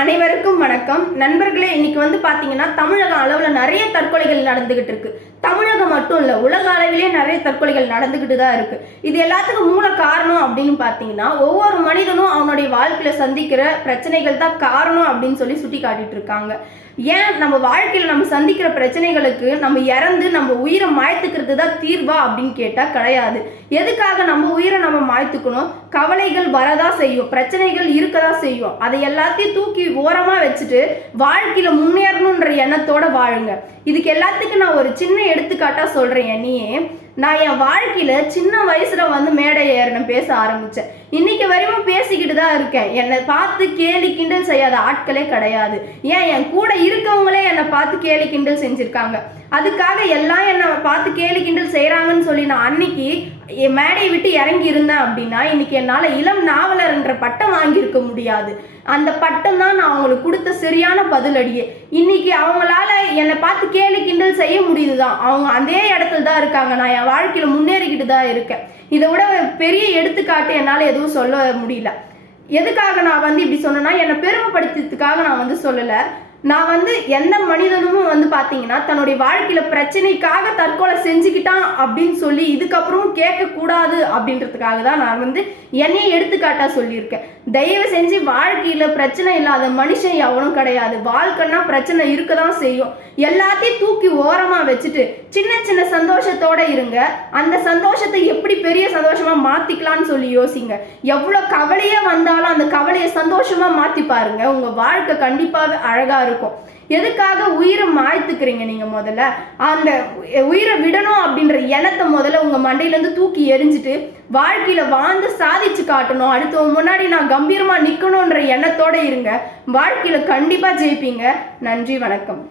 அனைவருக்கும் வணக்கம். நண்பர்களே இன்னைக்கு வந்து பாத்தீங்கன்னா தமிழக அளவுல நிறைய தற்கொலைகள் நடந்துகிட்டு இருக்கு. தமிழகம் மட்டும் இல்ல உலக அளவிலே நிறைய தற்கொலைகள் நடந்துகிட்டு தான் இருக்கு. இது எல்லாத்துக்கும் மூல காரணம் அப்படின்னு பாத்தீங்கன்னா ஒவ்வொரு மனிதனும் அவனுடைய வாழ்க்கையில சந்திக்கிற பிரச்சனைகள் தான் காரணம் அப்படின்னு சொல்லி சுட்டி காட்டிட்டு இருக்காங்க. ஏன் நம்ம வாழ்க்கையில் நம்ம சந்திக்கிற பிரச்சனைகளுக்கு நம்ம இறந்து நம்ம உயிரை மாய்த்துக்கிறது தான் தீர்வா அப்படின்னு கேட்டால் கிடையாது. எதுக்காக நம்ம உயிரை நம்ம மாய்த்துக்கணும்? கவலைகள் வரதா செய்யும். பிரச்சனைகள் இருக்கதா செய்யும். அதை எல்லாத்தையும் தூக்கி ஓரமாக வச்சுட்டு வாழ்க்கையில் முன்னேறணுன்ற எண்ணத்தோட வாழுங்க. இதுக்கு எல்லாத்துக்கும் நான் ஒரு சின்ன எடுத்துக்காட்டாக சொல்கிறேன் என்னையே நான் என் வாழ்க்கையில் சின்ன வயசில் வந்து மேடை ஏறணும் பேச ஆரம்பித்தேன் இன்னைக்கு வரையும் பேசிக்கிட்டு தான் இருக்கேன். என்னை பார்த்து கேலி கிண்டல் செய்யாத ஆட்களே கிடையாது. ஏன்? என் கூட இருக்கவங்களே என்னை பார்த்து கேலி கிண்டல் செஞ்சிருக்காங்க. அதுக்காக எல்லாம் என்னை பார்த்து கேலி கிண்டல் செய்கிறாங்கன்னு சொல்லி நான் அன்னைக்கு என் மேடையை விட்டு இறங்கி இருந்தேன் அப்படின்னா இன்னைக்கு என்னால் இளம் நாவலர் என்ற பட்டம் வாங்கியிருக்க முடியாது. அந்த பட்டம் தான் நான் அவங்களுக்கு கொடுத்த சரியான பதிலடியே. இன்னைக்கு அவங்களால என்னை பார்த்து கேலி கிண்டல் செய்ய முடியுது தான் அவங்க அதே இடத்துல தான் இருக்காங்க. நான் என் வாழ்க்கையில் முன்னேறிக்கிட்டு தான் இருக்கேன். இதை விட பெரிய எடுத்துக்காட்டு என்னால் எதுவும் சொல்ல முடியல. எதுக்காக நான் வந்து இப்படி சொன்னேன்னா என்னை பெருமைப்படுத்துறதுக்காக நான் வந்து சொல்லலை. நான் வந்து எந்த மனிதனும் வந்து பார்த்தீங்கன்னா தன்னுடைய வாழ்க்கையில் பிரச்சனைக்காக தற்கொலை செஞ்சுக்கிட்டான் அப்படின்னு சொல்லி இதுக்கப்புறம் கேட்கக்கூடாது அப்படின்றதுக்காக தான் நான் வந்து என்னையே எடுத்துக்காட்டாக சொல்லியிருக்கேன். தயவு செஞ்சு வாழ்க்கையில் பிரச்சனை இல்லாத மனுஷன் எவனும் கிடையாது. வாழ்க்கைன்னா பிரச்சனை இருக்க தான் செய்யும். எல்லாத்தையும் தூக்கி ஓரமாக வச்சுட்டு சின்ன சின்ன சந்தோஷத்தோட இருங்க. அந்த சந்தோஷத்தை எப்படி பெரிய சந்தோஷமாக மாற்றிக்கலான்னு சொல்லி யோசிங்க. எவ்வளோ கவலையே வந்தாலும் அந்த கவலையை சந்தோஷமாக மாற்றி பாருங்க. உங்கள் வாழ்க்கை கண்டிப்பாக அழகாக இருக்கும். எதுக்காக உயிரை மாய்த்துக்கிறீங்க நீங்க முதல்ல. அந்த உயிரை விடணும் அப்படின்ற எண்ணத்தை முதல்ல உங்க மண்டையில இருந்து தூக்கி எரிஞ்சிட்டு வாழ்க்கையில வாழ்ந்து சாதிச்சு காட்டணும். அடுத்தவங்க முன்னாடி நான் கம்பீரமா நிக்கணும்ன்ற எண்ணத்தோட இருங்க. வாழ்க்கையில கண்டிப்பா ஜெயிப்பீங்க. நன்றி வணக்கம்.